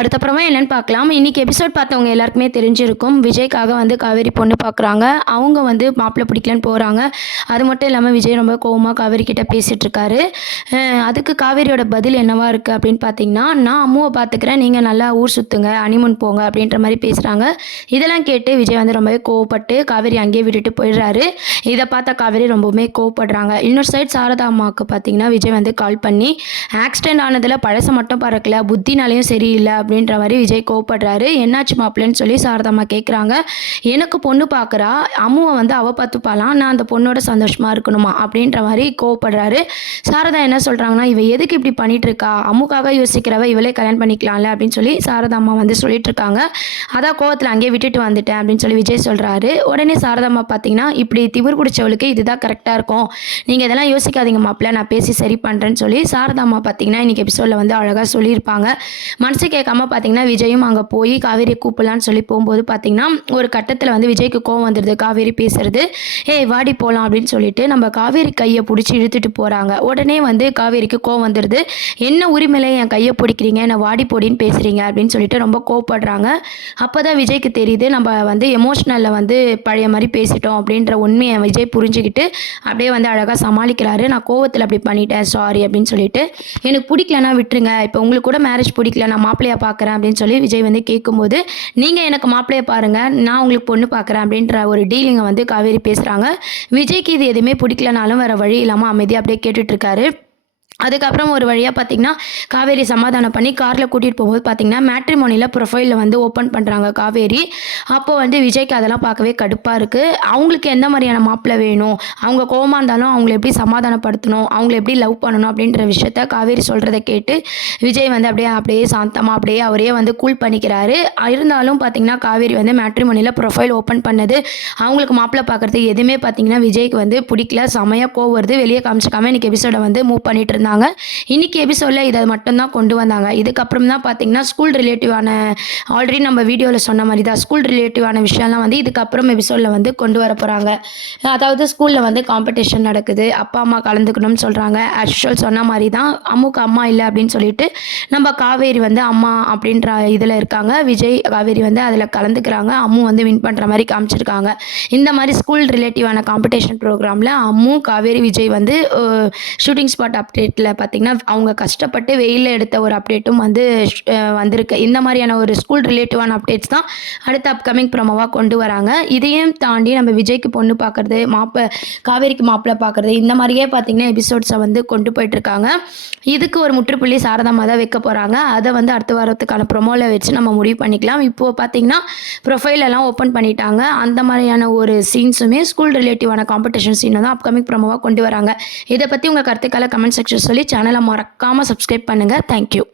அடுத்தப்புறமா என்னன்னு பார்க்கலாம். இன்னைக்கு எபிசோட் பார்த்தவங்க எல்லாருக்குமே தெரிஞ்சிருக்கும். விஜய்க்காக வந்து காவேரி பொண்ணு பார்க்குறாங்க. அவங்க வந்து மாப்பிள்ளை பிடிக்கலன்னு போகிறாங்க. அது மட்டும் இல்லாமல் விஜய் ரொம்ப கோவமாக காவேரி கிட்ட பேசிகிட்டு இருக்காரு. அதுக்கு காவேரியோட பதில் என்னவா இருக்குது அப்படின்னு பார்த்தீங்கன்னா, நான் அம்முவை பார்த்துக்கிறேன், நீங்கள் நல்லா ஊர் சுற்றுங்க, ஹனிமூன் போங்க அப்படின்ற மாதிரி பேசுகிறாங்க. இதெல்லாம் கேட்டு விஜய் வந்து ரொம்பவே கோவப்பட்டு காவேரி அங்கேயே விட்டுட்டு போயிடுறாரு. இதை பார்த்த காவேரி ரொம்பவுமே கோவப்படுறாங்க. இன்னொரு சைட் சாரதா அம்மாவுக்கு பார்த்தீங்கன்னா விஜய் வந்து கால் பண்ணி ஆக்சிடென்ட் ஆனதில் பழசை மட்டும் பறக்கல, புத்தினாலையும் சரியில்லை அப்படின்ற மாதிரி விஜய் கோவப்படுறாரு. என்னாச்சு மாப்பிள்ளன்னு சொல்லி சாரதாம்மா கேட்குறாங்க. எனக்கு பொண்ணு பார்க்குறா, அம்முவை வந்து அவள் பார்த்துப்பாலாம், நான் அந்த பொண்ணோட சந்தோஷமாக இருக்கணுமா அப்படின்ற மாதிரி கோவப்படுறாரு. சாரதா என்ன சொல்கிறாங்கன்னா, இவ எதுக்கு இப்படி பண்ணிட்டு இருக்கா, அம்முக்காக யோசிக்கிறவ இவளே கல்யாணம் பண்ணிக்கலாம்ல அப்படின்னு சொல்லி சாரதாம்மா வந்து சொல்லிட்டு இருக்காங்க. அதான் கோவத்தில் அங்கேயே விட்டுட்டு வந்துட்டேன் அப்படின்னு சொல்லி விஜய் சொல்கிறாரு. உடனே சாரதாம்மா பார்த்தீங்கன்னா, இப்படி திமிர் பிடிச்சவளுக்கு இதுதான் கரெக்டாக இருக்கும், நீங்கள் இதெல்லாம் யோசிக்காதீங்க மாப்பிள்ள, நான் பேசி சரி பண்ணுறேன்னு சொல்லி சாரதாம்மா பார்த்தீங்கன்னா இன்றைக்கி எபிசோடில் வந்து அழகாக சொல்லியிருப்பாங்க. மனசு கேட்காம பார்த்தீங்கன்னா விஜயும் அங்கே போய் காவேரி கூப்பிடலான்னு சொல்லி போகும்போது பார்த்தீங்கன்னா ஒரு கட்டத்தில் வந்து விஜய்க்கு கோவம் வந்துடுது. காவேரி பேசுறது, ஏய் வாடி போகலாம் அப்படின்னு சொல்லிட்டு நம்ம காவேரி கையை பிடிச்சி இழுத்துட்டு போகிறாங்க. உடனே வந்து காவேரிக்கு கோவம் வந்துடுது. என்ன உரிமையில என் கையை பிடிக்கிறீங்க, என்ன வாடி போடின்னு பேசுகிறீங்க அப்படின்னு சொல்லிட்டு ரொம்ப கோவப்படுறாங்க. அப்போ தான் விஜய்க்கு தெரியுது நம்ம வந்து எமோஷ்னலில் வந்து பழைய மாதிரி பேசிட்டோம் அப்படின்ற உண்மையை விஜய் புரிஞ்சுக்கிட்டு அப்படியே வந்து அழகாக சமாளிக்கிறாரு. நான் கோவத்தில் அப்படி பண்ணிட்டேன், சாரி அப்படின்னு சொல்லிட்டு. எனக்கு பிடிக்கலன்னா விட்டுருங்க, இப்போ உங்களுக்கு கூட மேரேஜ் பிடிக்கல, நான் மாப்பிள்ளையா பார்க்குறேன் அப்படின்னு சொல்லி விஜய் வந்து கேட்கும்போது, நீங்கள் எனக்கு மாப்பிள்ளையை பாருங்கள், நான் உங்களுக்கு பொண்ணு பார்க்குறேன் அப்படின்ற ஒரு டீலிங்கை வந்து காவேரி பேசுகிறாங்க. விஜய்க்கு இது எதுவுமே பிடிக்கலனாலும் வேறு வழி இல்லாமல் அமைதியாக அப்படியே கேட்டுட்ருக்காரு. அதுக்கப்புறம் ஒரு வழியாக பார்த்திங்கன்னா காவேரி சமாதானம் பண்ணி காரில் கூட்டிகிட்டு போகும்போது பார்த்திங்கன்னா மேட்ரிமோனியில் ப்ரொஃபைலில் வந்து ஓப்பன் பண்ணுறாங்க காவேரி. அப்போ வந்து விஜய்க்கு அதெல்லாம் பார்க்கவே கடுப்பாக இருக்குது. அவங்களுக்கு எந்த மாதிரியான மாப்பிள்ளை வேணும், அவங்க கோவமாக இருந்தாலும் அவங்கள எப்படி சமாதானப்படுத்தணும், அவங்கள எப்படி லவ் பண்ணணும் அப்படின்ற விஷயத்த காவேரி சொல்கிறத கேட்டு விஜய் வந்து அப்படியே சாந்தமாக அப்படியே அவரே வந்து கூல் பண்ணிக்கிறாரு. இருந்தாலும் பார்த்திங்கன்னா காவேரி வந்து மேட்ரிமோனியில் ப்ரொஃபைல் ஓப்பன் பண்ணது, அவங்களுக்கு மாப்பிள்ளை பார்க்குறது எதுவுமே பார்த்திங்கன்னா விஜய்க்கு வந்து பிடிக்கல. செமையாக கோவம் வருது. வெளியே காமிச்சிக்காமல் இன்றைக்கி எபிசோடை வந்து மூவ் பண்ணிட்டு இருந்தாங்க. இன்னைக்கு எபிசோடில் இதை மட்டும்தான் கொண்டு வந்தாங்க. இதுக்கப்புறம் தான் பார்த்தீங்கன்னா ஸ்கூல் ரிலேட்டிவான, ஆல்ரெடி நம்ம வீடியோவில் சொன்ன மாதிரி தான் ஸ்கூல் ரிலேட்டிவான விஷயம்லாம் வந்து இதுக்கப்புறம் எபிசோடில் வந்து கொண்டு வர போகிறாங்க. அதாவது ஸ்கூலில் வந்து காம்படிஷன் நடக்குது, அப்பா அம்மா கலந்துக்கணும்னு சொல்கிறாங்க. ஆக்சுவல் சொன்ன மாதிரி தான் அம்முக்கு அம்மா இல்லை அப்படின்னு சொல்லிட்டு நம்ம காவேரி வந்து அம்மா அப்படின்ற இதில் இருக்காங்க. விஜய் காவேரி வந்து அதில் கலந்துக்கிறாங்க. அம்மு வந்து வின் பண்ணுற மாதிரி காமிச்சிருக்காங்க. இந்த மாதிரி ஸ்கூல் ரிலேட்டிவான காம்படிஷன் ப்ரோக்ராமில் அம்மு காவேரி விஜய் வந்து ஷூட்டிங் ஸ்பாட் அப்டேட்டில் பார்த்திங்கன்னா அவங்க கஷ்டப்பட்டு வெயிலில் எடுத்த ஒரு அப்டேட்டும் வந்து வந்திருக்கு. இந்த மாதிரியான ஒரு ஸ்கூல் ரிலேட்டிவான அப்டேட்ஸ் தான் அடுத்த அப்கமிங் ப்ரோமோவாக கொண்டு வராங்க. இதையும் தாண்டி நம்ம விஜய்க்கு பொண்ணு பார்க்குறது, காவேரிக்கு மாப்பிள்ளை பார்க்குறது, இந்த மாதிரியே பார்த்திங்கன்னா எபிசோட்ஸை வந்து கொண்டு போயிட்டுருக்காங்க. இதுக்கு ஒரு முற்றுப்புள்ளி சாரதாம்மா தான் வைக்க போகிறாங்க. அதை வந்து அடுத்த வாரத்துக்கான ப்ரொமோவில் வச்சு நம்ம முடிவு பண்ணிக்கலாம். இப்போது பார்த்திங்கன்னா ப்ரொஃபைலெல்லாம் ஓப்பன் பண்ணிட்டாங்க. அந்த மாதிரியான ஒரு சீன்ஸுமே ஸ்கூல் ரிலேட்டிவான காம்படிஷன் சீனை தான் அப்கமிங் ப்ரோமோவாக கொண்டு வராங்க. இதை பற்றி உங்கள் கருத்துக்களை கமெண்ட் செக்ஷன் சொல்லி சேனலை மறக்காமல் சப்ஸ்கிரைப் பண்ணுங்கள். தேங்க்யூ.